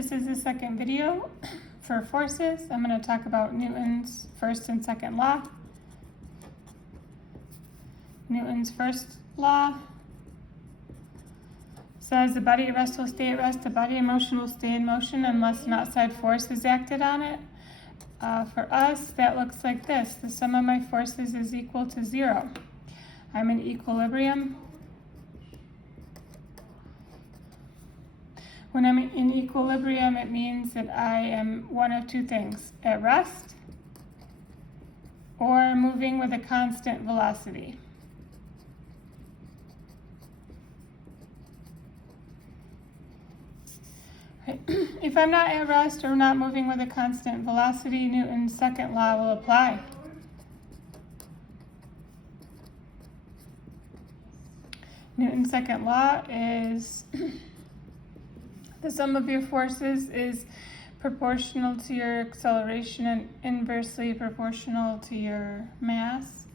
This is the second video for forces. I'm going to talk about Newton's first and second law. Newton's first law says the body at rest will stay at rest, the body in motion will stay in motion unless an outside force is acted on it. For us, that looks like this. The sum of my forces is equal to 0. I'm in equilibrium. When I'm in equilibrium, it means that I am one of two things: at rest or moving with a constant velocity. If I'm not at rest or not moving with a constant velocity, Newton's second law will apply. Newton's second law is the sum of your forces is proportional to your acceleration and inversely proportional to your mass.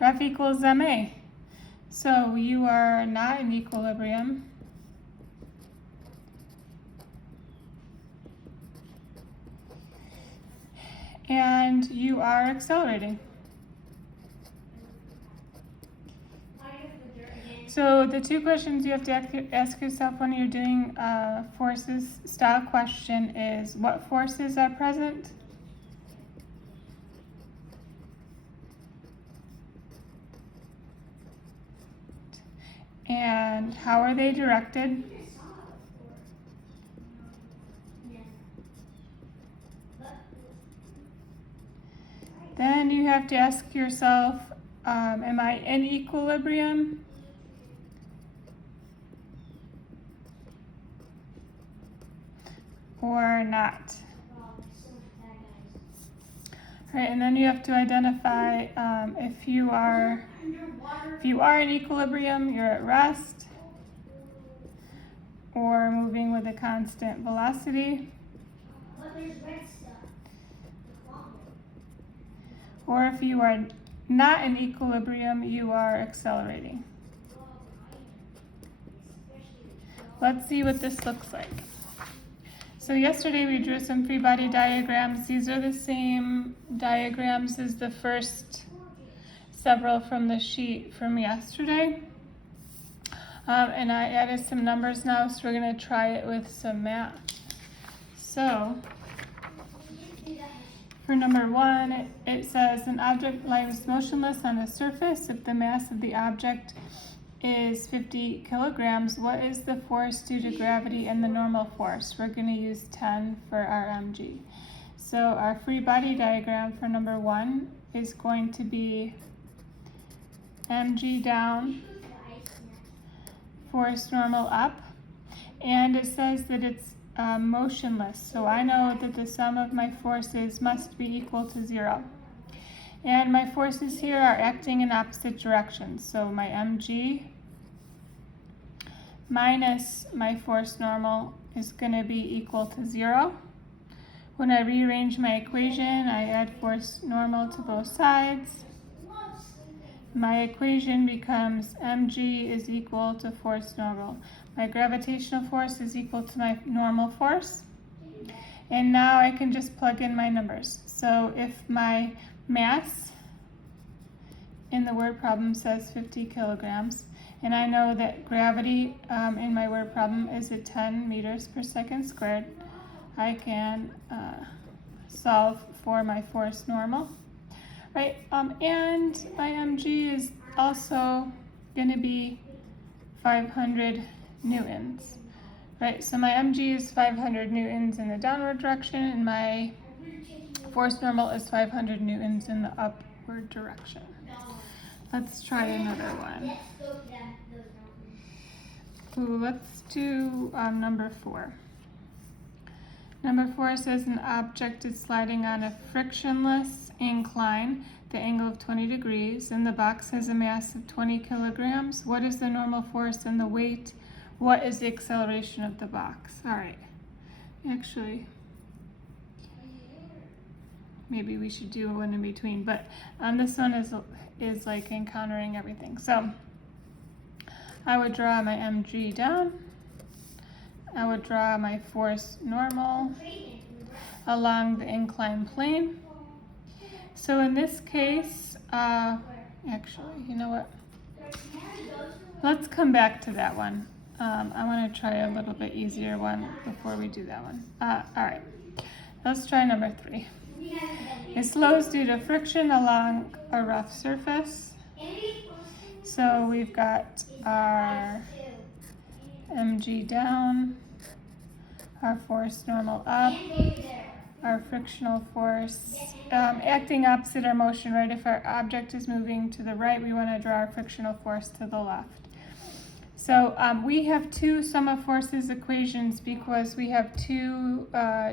F equals ma. So you are not in equilibrium. And you are accelerating. So the two questions you have to ask yourself when you're doing a forces style question is, what forces are present? And how are they directed? Then you have to ask yourself, am I in equilibrium? Or not? Right, and then you have to identify if you are in equilibrium, you're at rest or moving with a constant velocity. Or if you are not in equilibrium, you are accelerating. Let's see what this looks like. So yesterday we drew some free body diagrams. These are the same diagrams as the first several from the sheet from yesterday. And I added some numbers now, so we're going to try it with some math. So for number 1, it says an object lies motionless on a surface. If the mass of the object is 50 kilograms, what is the force due to gravity and the normal force? We're going to use 10 for our mg. So our free body diagram for number 1 is going to be mg down, force normal up, and it says that it's motionless. So I know that the sum of my forces must be equal to 0. And my forces here are acting in opposite directions. So my mg minus my force normal is going to be equal to 0. When I rearrange my equation, I add force normal to both sides. My equation becomes mg is equal to force normal. My gravitational force is equal to my normal force. And now I can just plug in my numbers. So if my mass in the word problem says 50 kilograms, and I know that gravity in my word problem is at 10 meters per second squared, I can solve for my force normal, right? And my mg is also going to be 500 newtons, right? So my mg is 500 newtons in the downward direction, and my force normal is 500 newtons in the upward direction. Let's try another one. Ooh, let's do number 4. Number 4 says an object is sliding on a frictionless incline, the angle of 20 degrees, and the box has a mass of 20 kilograms. What is the normal force and the weight? What is the acceleration of the box? All right, actually, maybe we should do one in between, but this one is like encountering everything. So I would draw my mg down, I would draw my force normal along the inclined plane. So in this case, actually, you know what? Let's come back to that one. I want to try a little bit easier one before we do that one. All right, let's try number 3. It slows due to friction along a rough surface. So we've got our mg down, our force normal up, our frictional force acting opposite our motion, right? If our object is moving to the right, we want to draw our frictional force to the left. So we have 2 sum of forces equations because we have 2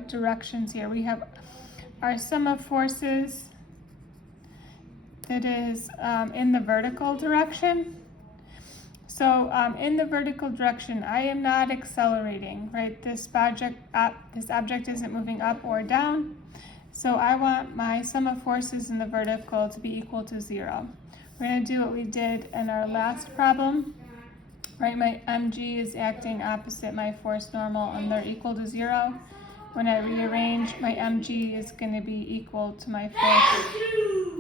directions here. We have our sum of forces that is in the vertical direction. So in the vertical direction, I am not accelerating, right? This object isn't moving up or down. So I want my sum of forces in the vertical to be equal to 0. We're going to do what we did in our last problem, right? My mg is acting opposite my force normal and they're equal to 0. When I rearrange, my mg is going to be equal to my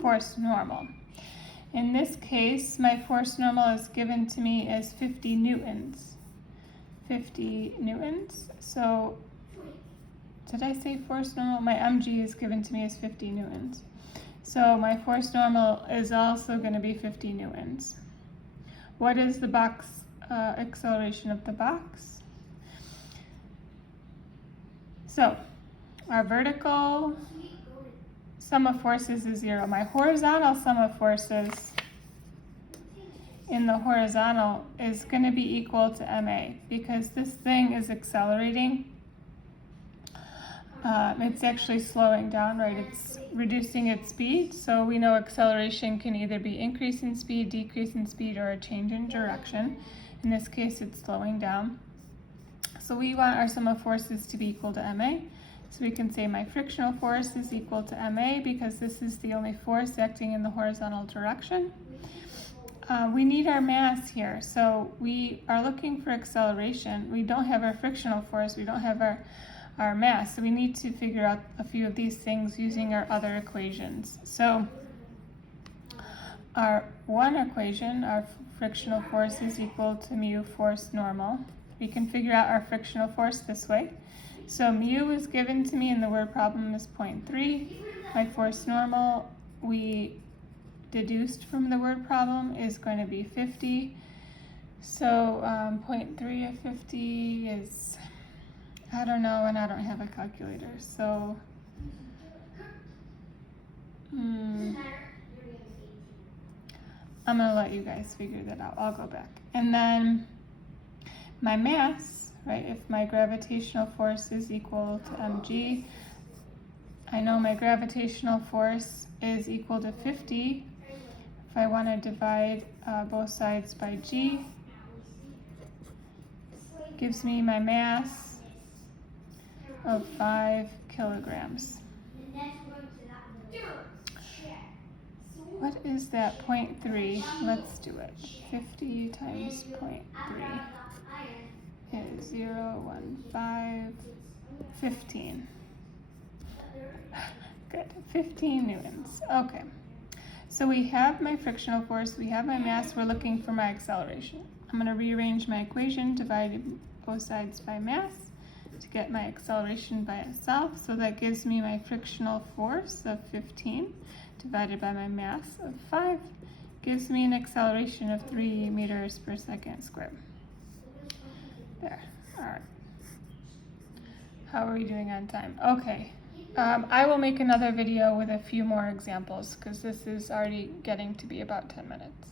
force normal. In this case, my force normal is given to me as 50 newtons. 50 newtons. So, did I say force normal? My mg is given to me as 50 newtons. So my force normal is also going to be 50 newtons. What is the box acceleration of the box? So, our vertical sum of forces is 0. My horizontal sum of forces in the horizontal is going to be equal to ma because this thing is accelerating. It's actually slowing down, right? It's reducing its speed. So we know acceleration can either be increase in speed, decrease in speed, or a change in direction. In this case, it's slowing down. So we want our sum of forces to be equal to ma. So we can say my frictional force is equal to ma because this is the only force acting in the horizontal direction. We need our mass here. So we are looking for acceleration. We don't have our frictional force. We don't have our mass. So we need to figure out a few of these things using our other equations. So our one equation, our frictional force is equal to mu force normal. We can figure out our frictional force this way. So mu is given to me in the word problem is 0.3. My force normal we deduced from the word problem is going to be 50. So 0.3 of 50 is, I don't know, and I don't have a calculator. So I'm going to let you guys figure that out. I'll go back. And then my mass, right, if my gravitational force is equal to mg, I know my gravitational force is equal to 50. If I want to divide both sides by g, gives me my mass of 5 kilograms. What is that 0.3? Let's do it. 50 times 0.3 is 0.15, 15. Good, 15 newtons. Okay, so we have my frictional force, we have my mass, we're looking for my acceleration. I'm going to rearrange my equation, dividing both sides by mass to get my acceleration by itself. So that gives me my frictional force of 15 divided by my mass of 5. Gives me an acceleration of 3 meters per second squared. There, all right. How are we doing on time? Okay, I will make another video with a few more examples because this is already getting to be about 10 minutes.